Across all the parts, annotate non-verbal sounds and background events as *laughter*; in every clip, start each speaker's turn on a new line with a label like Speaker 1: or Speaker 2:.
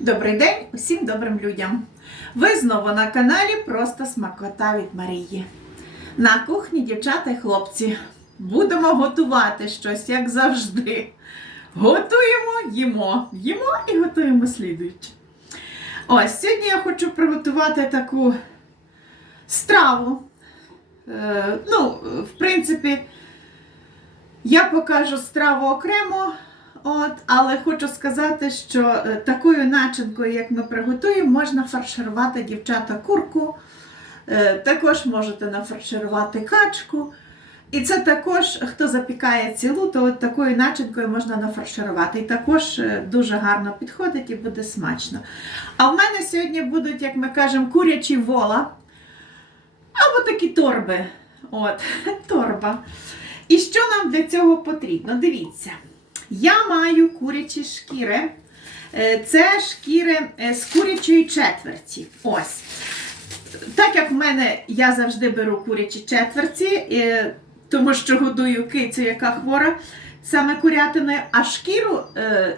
Speaker 1: Добрий день усім добрим людям! Ви знову на каналі Просто Смакота від Марії. На кухні, дівчата і хлопці, будемо готувати щось, як завжди. Готуємо, їмо, їмо і готуємо слідуюче. Ось сьогодні я хочу приготувати таку страву. Е, ну, в принципі, я покажу страву окремо. От, але хочу сказати, що е, такою начинкою, як ми приготуємо, можна фарширувати дівчата курку. Е, Також можете нафарширувати качку. І це також, хто запікає цілу, то от такою начинкою можна нафарширувати. І також е, дуже гарно підходить і буде смачно. А в мене сьогодні будуть, як ми кажемо, курячі вола або такі торби. От, *laughs* торба. І що нам для цього потрібно? Дивіться. Я маю курячі шкіри. Е, Це шкіри е, з курячої четверті. Ось. Так як в мене я завжди беру курячі четверті, е, тому що годую кицю, яка хвора саме курятиною, а шкіру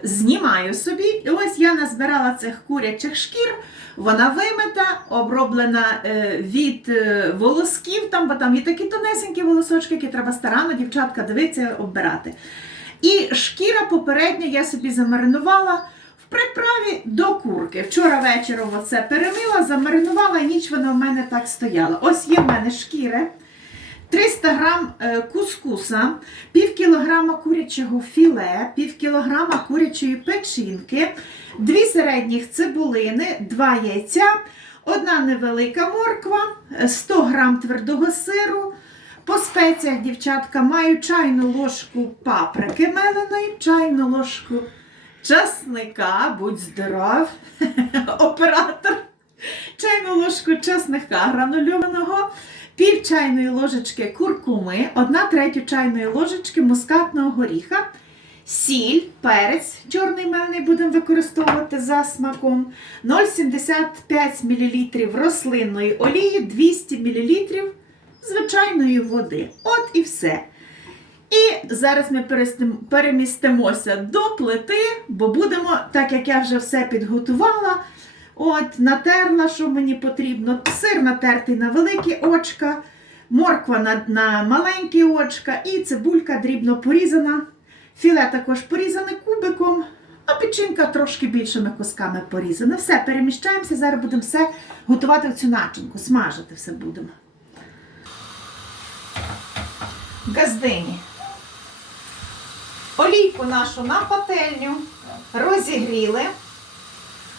Speaker 1: знімаю собі. І ось я назбирала цих курячих шкір. Вона вимита, оброблена від волосків, там, бо там є такі тонесенькі волосочки, які треба старанно, дівчатка, дивитися, оббирати. І шкіра попередньо я собі замаринувала в приправі до курки. Вчора вечором оце перемила, замаринувала і ніч вона в мене так стояла. Ось є в мене шкіри. 300 грам е, кускуса, пів кілограма курячого філе, пів кілограма курячої печінки, дві середніх цибулини, два яйця, одна невелика морква, е, 100 грам твердого сиру. По спеціях, дівчатка, маю чайну ложку паприки меленої, чайну ложку часника, будь здоров, *laughs* оператор, чайну ложку часника гранульованого, пів чайної ложечки куркуми, одна третю чайної ложечки мускатного горіха, сіль, перець чорний мельний будемо використовувати за смаком, 0,75 мл рослинної олії, 200 мл звичайної води. От і все. І зараз ми перемістимося до плити, бо будемо, так як я вже все підготувала, от, натерла, що мені потрібно. Сир натертий на великі очка, морква на, на маленькі очка і цибулька дрібно порізана. Філе також порізане кубиком, а печінка трошки більшими кусками порізана. Все, переміщаємося, зараз будемо все готувати в цю начинку, смажити все будемо. Газдині. Олійку нашу на пательню розігріли.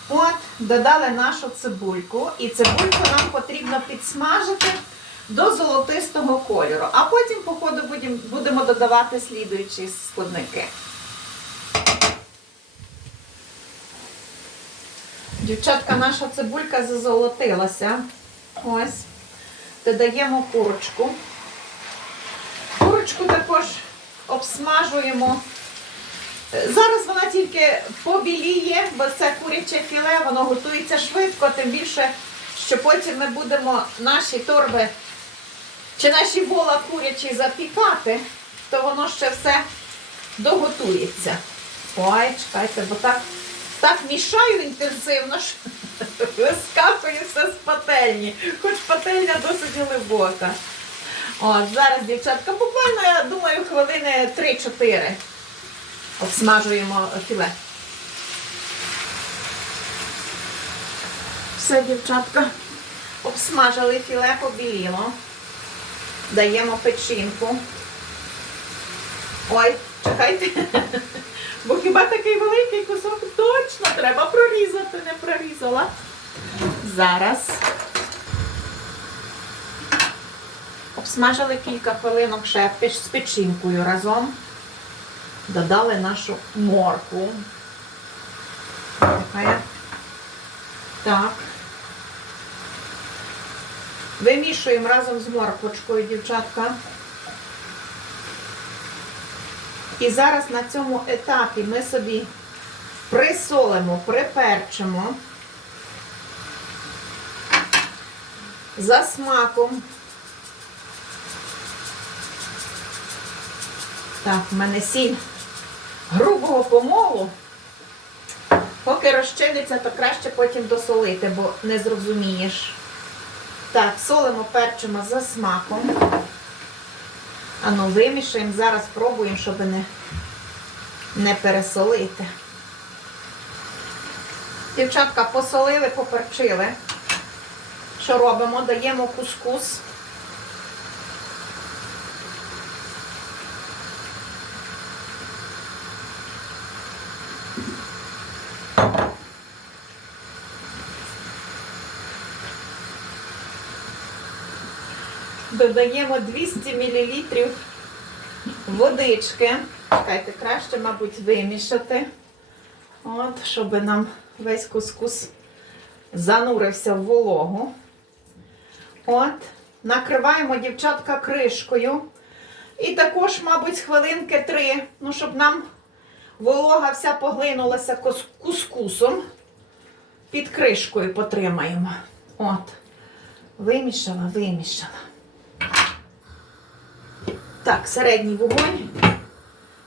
Speaker 1: От, додали нашу цибульку. І цибульку нам потрібно підсмажити до золотистого кольору. А потім, по ходу, будемо додавати слідуючі складники. Дівчатка, наша цибулька зазолотилася. Ось. Додаємо курочку. Курочку також обсмажуємо. Е, Зараз вона тільки побіліє, бо це куряче філе, воно готується швидко, тим більше, що потім ми будемо наші торби чи наші вола курячі запікати, то воно ще все доготується. Ой, чекайте, бо так, так мішаю інтенсивно, що *laughs* вискакує все з пательні, хоч пательня досить глибока. От, зараз, дівчатка, буквально, я думаю, хвилини 3-4 обсмажуємо філе. Все, дівчатка, обсмажили філе, побіліло. Даємо печінку. Ой, чекайте. Бо хіба такий великий кусок точно треба прорізати, не прорізала. Зараз. Обсмажили кілька хвилинок ще з печінкою разом. Додали нашу моркву. Така. Так. Вимішуємо разом з морквочкою, дівчатка. І зараз на цьому етапі ми собі присолимо, приперчимо. За смаком. Так, в мене сіль грубого помолу. Поки розчиниться, то краще потім досолити, бо не зрозумієш. Так, солимо, перчимо за смаком. Ану, вимішаємо, зараз спробуємо, щоб не, не пересолити. Дівчатка посолили, поперчили. Що робимо? Даємо кускус. Додаємо 200 мл водички. Чекайте, краще, мабуть, вимішати. От, щоб нам весь кускус занурився в вологу. От, накриваємо дівчатка кришкою. І також, мабуть, хвилинки три, ну, щоб нам волога вся поглинулася кускусом. Під кришкою потримаємо. От. Вимішала, вимішала. Так, середній вогонь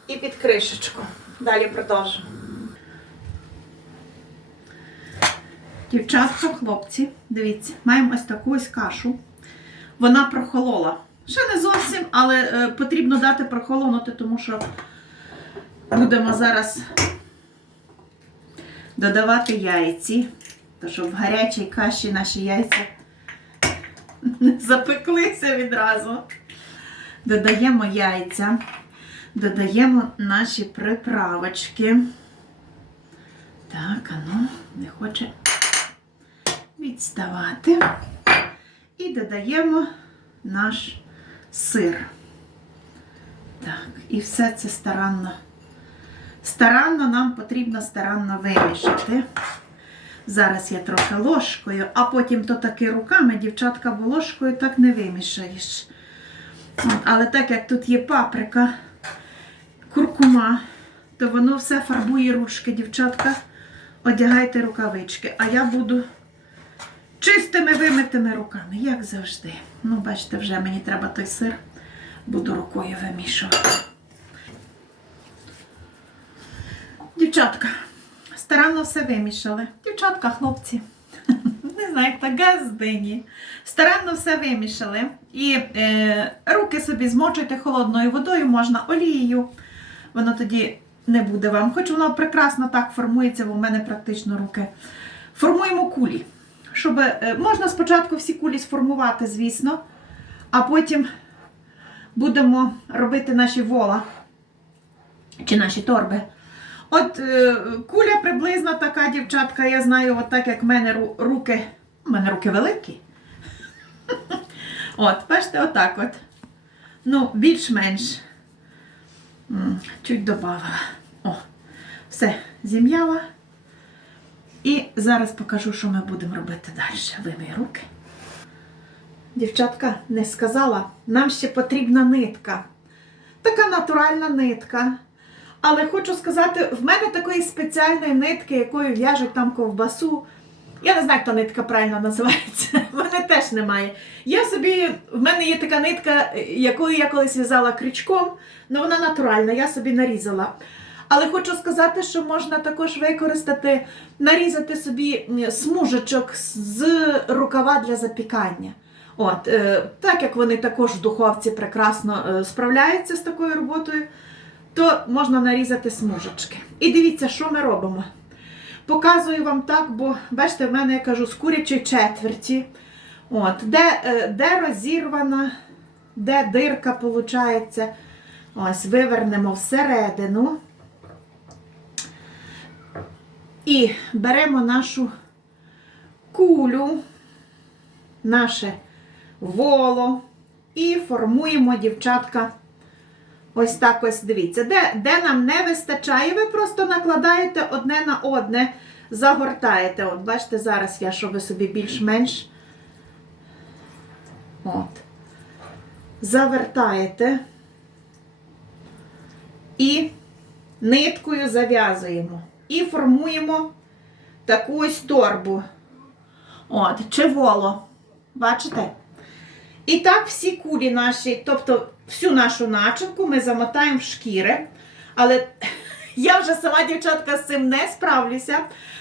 Speaker 1: і під кришечку. Далі продовжуємо. Дівчатка, хлопці, дивіться, маємо ось таку ось кашу. Вона прохолола. Ще не зовсім, але е, потрібно дати прохолонути, тому що будемо зараз додавати яйці. То щоб в гарячій каші наші яйця *laughs* не запеклися відразу. Додаємо яйця, додаємо наші приправочки. Так, ану, не хоче відставати. І додаємо наш сир. Так, і все це старанно. Старанно нам потрібно старанно вимішати. Зараз я трохи ложкою, а потім то таки руками, дівчатка, бо ложкою так не вимішаєш. Але так як тут є паприка, куркума, то воно все фарбує ручки, дівчатка. Одягайте рукавички. А я буду чистими вимитими руками, як завжди. Ну, бачите, вже мені треба той сир. Буду рукою вимішувати. Дівчатка, старанно все вимішали. Дівчатка, хлопці. Знаю, як так газдині. Старанно все вимішали. І е, руки собі змочуйте холодною водою, можна олією. Воно тоді не буде вам. Хоч воно прекрасно так формується, бо в мене практично руки. Формуємо кулі. Щоб, е, можна спочатку всі кулі сформувати, звісно, а потім будемо робити наші вола чи наші торби. От е, куля приблизно така, дівчатка, я знаю, от так як в мене руки. У мене руки великі. *laughs* От, бачите, отак от. Ну, більш-менш. Чуть додавала. О, все, зім'яла. І зараз покажу, що ми будемо робити далі. Вимий руки. Дівчатка не сказала, нам ще потрібна нитка. Така натуральна нитка. Але хочу сказати, в мене такої спеціальної нитки, якою в'яжуть там ковбасу. Я не знаю, як та нитка правильно називається. *laughs* В мене теж немає. Я собі, в мене є така нитка, якою я колись в'язала крючком, але вона натуральна, я собі нарізала. Але хочу сказати, що можна також використати, нарізати собі смужечок з рукава для запікання. От, е, так як вони також в духовці прекрасно е, справляються з такою роботою, то можна нарізати смужечки. І дивіться, що ми робимо. Показую вам так, бо бачите, в мене я кажу з курячої четверті. От, де, е, де розірвана, де дирка виходить. Ось, вивернемо всередину. І беремо нашу кулю, наше воло і формуємо, дівчатка, ось так ось дивіться. Де, де нам не вистачає, ви просто накладаєте одне на одне, загортаєте. От, бачите, зараз я, щоб ви собі більш-менш. От. Завертаєте і ниткою зав'язуємо. І формуємо таку ось торбу. От, чи воло. Бачите? І так всі кулі наші, тобто всю нашу начинку ми замотаємо в шкіри. Але *laughs* Я вже сама дівчатка з цим не справлюся,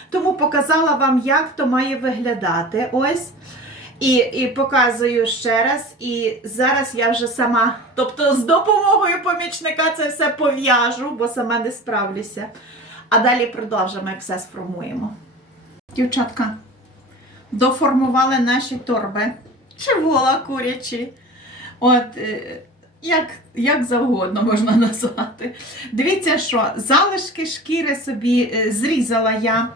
Speaker 1: тому показала вам, як то має виглядати. Ось. І, і показую ще раз. І зараз я вже сама, тобто з допомогою помічника це все пов'яжу, бо сама не справлюся. А далі продовжимо, як все сформуємо. Дівчатка, доформували наші торби. Чи вола курячі. От, е, як, як завгодно можна *laughs* назвати. Дивіться, що залишки шкіри собі е, зрізала я,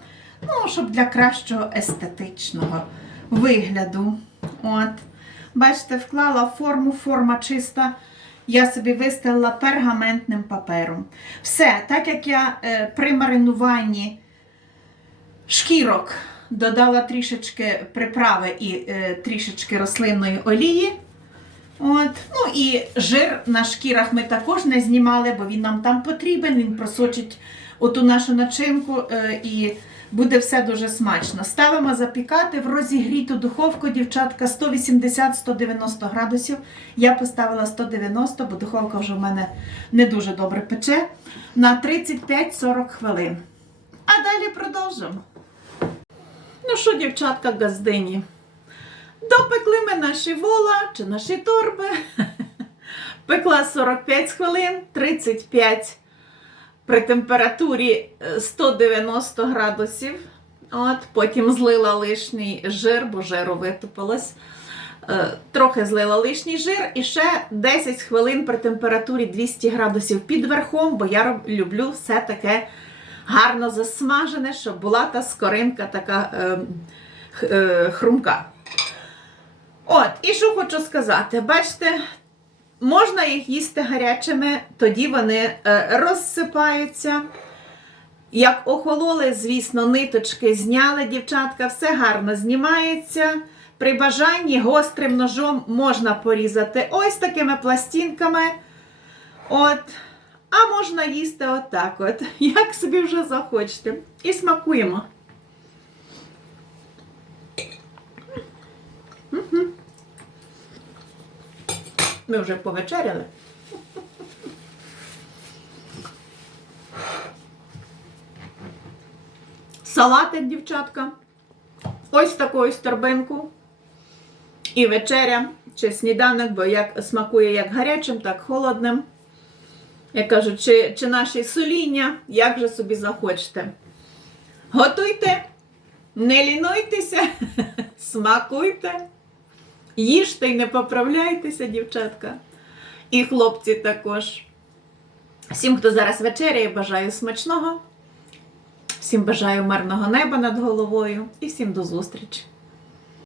Speaker 1: ну, щоб для кращого естетичного вигляду. От. Бачите, вклала форму, форма чиста. Я собі вистелила пергаментним папером. Все, так як я е, при маринуванні шкірок додала трішечки приправи і е, трішечки рослинної олії. От. Ну і жир на шкірах ми також не знімали, бо він нам там потрібен, він просочить оту нашу начинку е, і буде все дуже смачно. Ставимо запікати в розігріту духовку, дівчатка, 180-190 градусів. Я поставила 190, бо духовка вже в мене не дуже добре пече. На 35-40 хвилин. А далі продовжимо. Ну що, дівчатка, газдині? Допекли ми наші вола чи наші торби. *laughs* Пекла 45 хвилин, 35 при температурі е, 190 градусів. От, потім злила лишній жир, бо жиру витопилось. Е, Трохи злила лишній жир і ще 10 хвилин при температурі 200 градусів під верхом, бо я люблю все таке гарно засмажене, щоб була та скоринка така е, е, хрумка. От, і що хочу сказати, бачите, можна їх їсти гарячими, тоді вони е, розсипаються. Як охололи, звісно, ниточки зняли, дівчатка, все гарно знімається. При бажанні гострим ножом можна порізати ось такими пластинками. От. А можна їсти отак, от, *laughs* як собі вже захочете. І смакуємо. Ми вже повечеряли. Салатик, дівчатка. Ось таку ось торбинку. І вечеря чи сніданок, бо як смакує як гарячим, так холодним. Я кажу, чи, чи наші соління, як же собі захочете. Готуйте, не лінуйтеся, *laughs* смакуйте. Їжте і не поправляйтеся, дівчатка. І хлопці також. Всім, хто зараз вечеряє, бажаю смачного. Всім бажаю мирного неба над головою і всім до зустрічі!